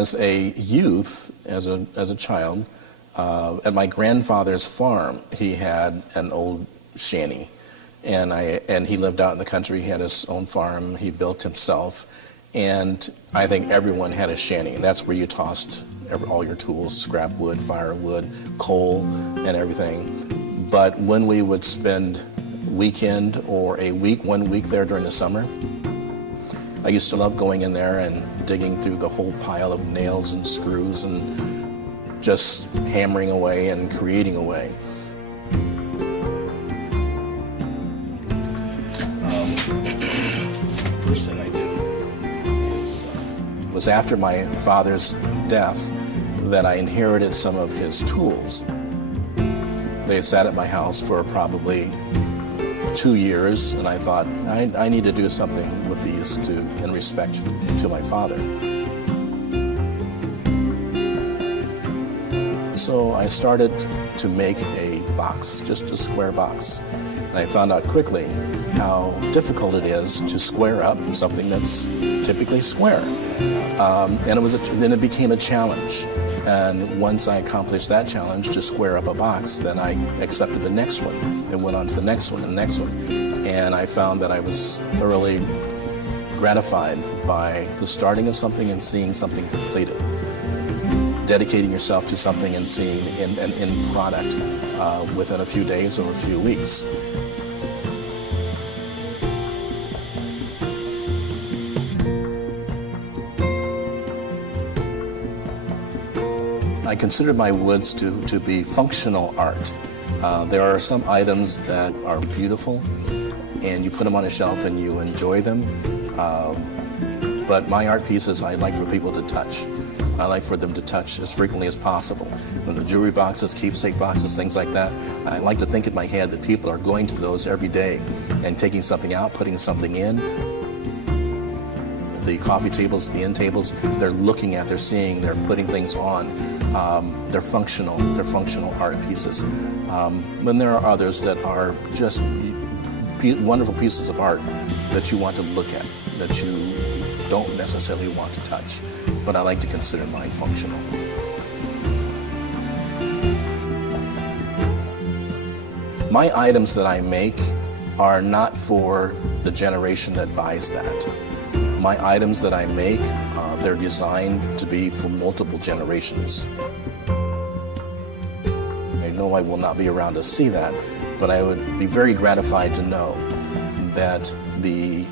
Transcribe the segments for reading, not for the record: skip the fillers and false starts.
as a youth, as a child, at my grandfather's farm, he had an old shanty. And he lived out in the country. He had his own farm. He built himself. And I think everyone had a shanty. And that's where you tossed all your tools, scrap wood, firewood, coal, and everything. But when we would spend weekend or a week, 1 week there during the summer, I used to love going in there and digging through the whole pile of nails and screws and just hammering away and creating away. First thing I did was after my father's death that I inherited some of his tools. They sat at my house for probably 2 years, and I thought, I need to do something with these in respect to my father. So I started to make a box, just a square box. And I found out quickly how difficult it is to square up something that's typically square. And then it became a challenge. And once I accomplished that challenge to square up a box, then I accepted the next one and went on to the next one and the next one. And I found that I was thoroughly gratified by the starting of something and seeing something completed. Dedicating yourself to something and seeing an end product within a few days or a few weeks. I consider my woods to be functional art. There are some items that are beautiful and you put them on a shelf and you enjoy them. But my art pieces I like for people to touch. I like for them to touch as frequently as possible. When the jewelry boxes, keepsake boxes, things like that, I like to think in my head that people are going to those every day and taking something out, putting something in. The coffee tables, the end tables, they're looking at, they're seeing, they're putting things on. They're functional art pieces. Then there are others that are just wonderful pieces of art that you want to look at, that you don't necessarily want to touch, but I like to consider mine functional. My items that I make are not for the generation that buys that. My items that I make, they're designed to be for multiple generations. I know I will not be around to see that, but I would be very gratified to know that the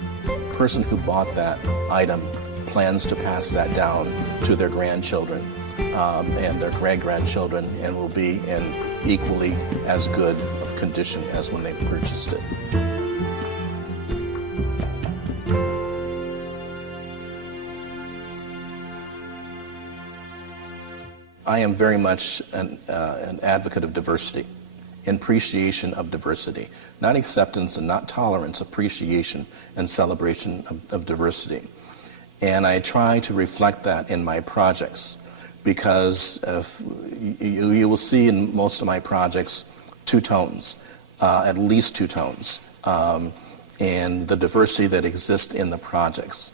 person who bought that item plans to pass that down to their grandchildren and their great-grandchildren, and will be in equally as good of condition as when they purchased it. I am very much an advocate of diversity, appreciation of diversity, not acceptance and not tolerance, appreciation and celebration of diversity. And I try to reflect that in my projects, because you will see in most of my projects 2 tones, at least 2 tones, and the diversity that exists in the projects.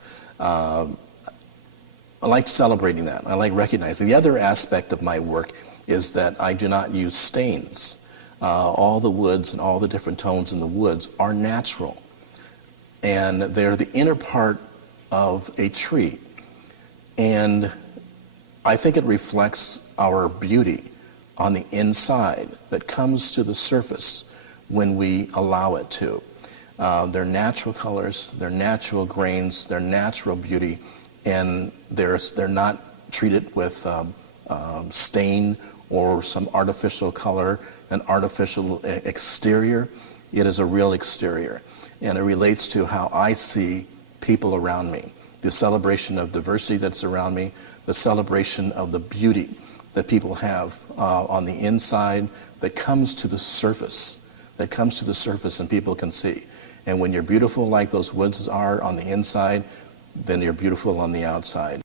I like celebrating that. I like recognizing. The other aspect of my work is that I do not use stains. All the woods and all the different tones in the woods are natural. And they're the inner part of a tree. And I think it reflects our beauty on the inside that comes to the surface when we allow it to. They're natural colors, they're natural grains, they're natural beauty, and they're not treated with stain or some artificial color, an artificial exterior. It is a real exterior, and it relates to how I see people around me, the celebration of diversity that's around me, the celebration of the beauty that people have on the inside that comes to the surface, and people can see. And when you're beautiful like those woods are on the inside, then you're beautiful on the outside.